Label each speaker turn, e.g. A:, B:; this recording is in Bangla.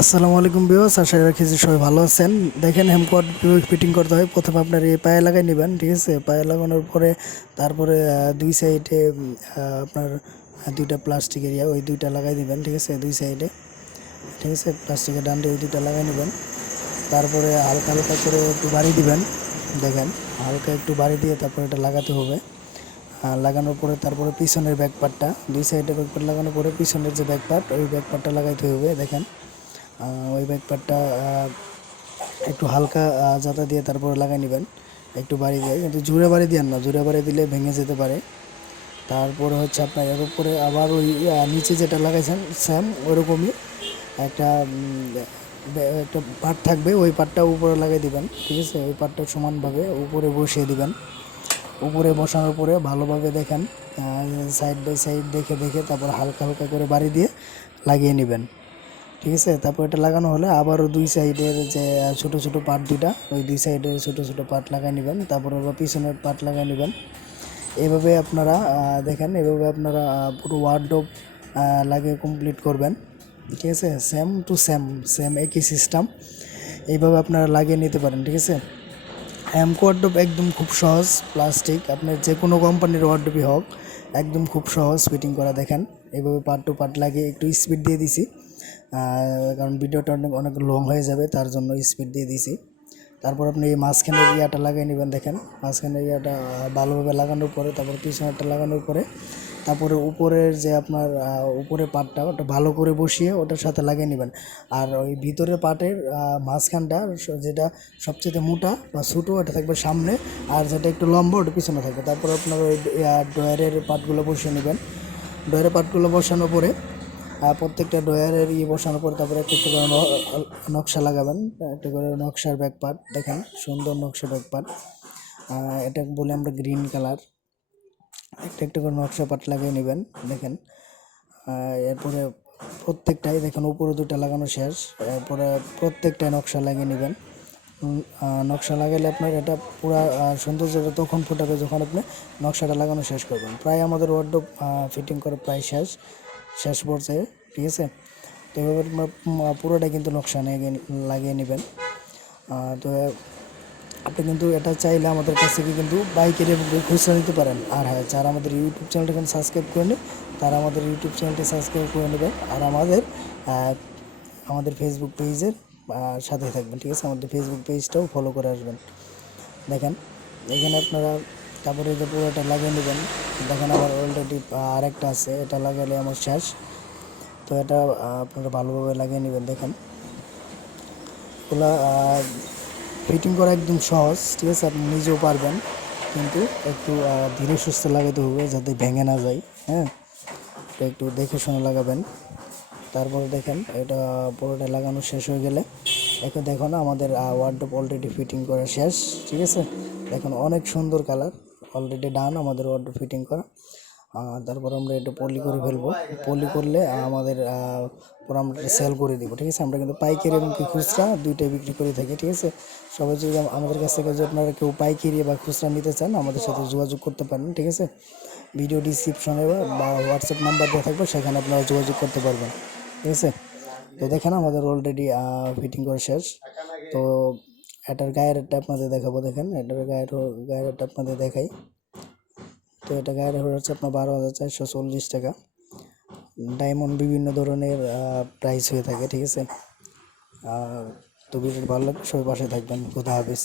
A: আসসালামু আলাইকুম বিওস আশা রাখি যে সবাই ভালো আছেন। দেখেন কীভাবে ফিটিং করতে হয়। প্রথমে আপনার এই পায়ে লাগাই নেবেন, ঠিক আছে? পায়ে লাগানোর পরে তারপরে দুই সাইডে আপনার দুইটা প্লাস্টিক এরিয়া ওই দুইটা লাগাই দিবেন, ঠিক আছে? দুই সাইডে, ঠিক আছে? প্লাস্টিকের ডান্ডে ওই দুইটা লাগাই নেবেন। তারপরে হালকা হালকা করে একটু বাড়ি দিবেন, দেখেন? হালকা একটু বাড়ি দিয়ে তারপরে এটা লাগাতে হবে। লাগানোর পরে তারপরে পিছনের ব্যাক পার্টটা দুই সাইডে ব্যাক পার্ট লাগানোর পরে পিছনের যে ব্যাক পার্ট ওই ব্যাক পার্টটা লাগাইতে হবে, দেখেন? ওই ব্যাক পার্টটা একটু হালকা জাতা দিয়ে তারপরে লাগাই নেবেন। একটু বাড়ি দিয়ে, কিন্তু জোরে বাড়ি দিয়েন না জোরে বাড়ি দিলে ভেঙে যেতে পারে। তারপরে হচ্ছে আপনার এর উপরে আবার ওই নিচে যেটা লাগাইছেন স্যাম ওরকমই একটা একটা পার্ট থাকবে, ওই পার্টটা উপরে লাগাই দিবেন, ঠিক আছে? ওই পার্টটা সমানভাবে উপরে বসিয়ে দিবেন। উপরে বসানোর পরে ভালোভাবে দেখেন সাইড বাই সাইড দেখে দেখে তারপর হালকা হালকা করে বাড়ি দিয়ে লাগিয়ে নেবেন। ঠিক আছে? তারপর এটা লাগানো হলে আবারও দুই সাইডের যে ছোট ছোট পার্ট দুইটা ওই দুই সাইডের ছোট ছোট পার্ট লাগাই নেবেন। তারপর আবার পিছনের পার্ট লাগাই নেবেন। এভাবে আপনারা দেখেন, এভাবে আপনারা পুরো ওয়ার্ডরোব লাগিয়ে কমপ্লিট করবেন। ঠিক আছে? সেম টু সেম সেম একই সিস্টেম এইভাবে আপনারা লাগিয়ে নিতে পারেন, ঠিক আছে? হ্যামকো ওয়ার্ডরোব একদম খুব সহজ প্লাস্টিক আপনার যে কোনো কোম্পানির ওয়ার্ডরোবই হোক, একদম খুব সহজ ফিটিং করা, দেখেন। এইভাবে পার্ট টু পার্ট লাগিয়ে একটু স্পিড দিয়ে দিছি। কারণ ভিডিওটা অনেক অনেক লং হয়ে যাবে তার জন্য স্পিড দিয়ে দিছি তারপর আপনি এই মাঝখানের ইয়াটা লাগিয়ে নেবেন দেখেন। মাঝখানের ইয়াটা ভালোভাবে লাগানোর পরে তারপর পিছনেরটা লাগানোর পরে তারপরে উপরের যে আপনার আহ, উপরের পার্টটা ওটা ভালো করে বসিয়ে ওটার সাথে লাগিয়ে নেবেন। আর ওই ভিতরের পাটের মাঝখানটা যেটা সবচেয়ে মোটা বা ছোটো ওটা থাকবে সামনে আর যেটা একটু লম্বা ওটা পিছনে থাকবে। তারপর আপনার ওই ডয়ারের পাটগুলো বসিয়ে নেবেন। ডয়ারের পাটগুলো বসানোর পরে প্রত্যেকটা ডয়ারের ইয়ে বসানোর পর তারপরে একটা একটা করে নকশা লাগাবেন, একটা করে নকশার ব্যাক পার্ট দেখেন, সুন্দর নকশা ব্যাক পার্ট এটা বলে আমরা গ্রিন কালার। একটা একটা করে নকশা পাট লাগিয়ে নেবেন, দেখেন। এরপরে প্রত্যেকটাই দেখেন, উপরে দুটো লাগানো শেষ। এরপরে প্রত্যেকটাই নকশা লাগিয়ে নেবেন। নকশা লাগাইলে আপনার এটা পুরো সৌন্দর্যটা তখন ফুটাবে যখন আপনি নকশাটা লাগানো শেষ করবেন। প্রায় আমাদের ওয়ার্ডরোব ফিটিং করা প্রায় শেষ। শেষ পর্যায়ে, ঠিক আছে? তো এভাবে পুরোটা কিন্তু নকশা লাগিয়ে নেবেন। তো, আপনি কিন্তু এটা চাইলে আমাদের কাছ থেকে কিন্তু বাইকের খুচরা নিতে পারেন। আর হ্যাঁ যারা আমাদের ইউটিউব চ্যানেলটা এখন সাবস্ক্রাইব করে নেই তারা আমাদের ইউটিউব চ্যানেলটি সাবস্ক্রাইব করে নেবেন। আর আমাদের আমাদের ফেসবুক পেজের সাথে থাকবেন, ঠিক আছে? আমাদের ফেসবুক পেজটাও ফলো করে আসবেন। দেখেন, এখানে আপনারা তারপরে যে পুরোটা লাগিয়ে নেবেন। দেখেন আমার অলরেডি আরেকটা আছে, এটা লাগালে আমার শেষ। তো এটা আপনারা ভালোভাবে লাগিয়ে নেবেন, দেখেন। ফিটিং করা একদম সহজ, ঠিক আছে? আপনি নিজেও পারবেন, কিন্তু একটু ধীরে সুস্থ লাগাতে হবে যাতে ভেঙে না যায় হ্যাঁ? একটু দেখে শুনে লাগাবেন। তারপরে দেখেন, এটা পুরোটা লাগানো শেষ হয়ে গেলে এখন দেখো না আমাদের ওয়ার্ডরোব অলরেডি ফিটিং করা শেষ, ঠিক আছে? দেখুন, অনেক সুন্দর কালার অলরেডি ডান আমাদের ওয়ার্ডরোব ফিটিং করা। তারপর আমরা এটা পলি করে ফেলব। পলি করলে আমাদের পরে আমরা সেল করে দিব, ঠিক আছে? আমরা কিন্তু পাইকারি এবং কি খুচরা দুইটাই বিক্রি করে থাকি, ঠিক আছে? সবাই যদি আমাদের কাছ থেকে যদি আপনারা কেউ পাইকারি বা খুচরা নিতে চান, আমাদের সাথে যোগাযোগ করতে পারেন, ঠিক আছে? ভিডিও ডিসক্রিপশনে বা হোয়াটসঅ্যাপ নাম্বার দেওয়া থাকবে, সেখানে আপনারা যোগাযোগ করতে পারবেন, ঠিক আছে? তো দেখেন, আমাদের অলরেডি ফিটিং করা শেষ। তো এটার গায়ের রেটটা আপনাদের দেখাবো, দেখেন। এটার গায়ের গায়ের রেটটা আপনাদের দেখাই। তো এটা গায়ের হয়ে হচ্ছে আপনার বারো হাজার চারশো চল্লিশ টাকা। ডায়মন্ড বিভিন্ন ধরনের প্রাইস হয়ে থাকে, ঠিক আছে? তো ভিডিও ভালো লাগবে সবাই পাশে থাকবেন। কোথা হাফিজ।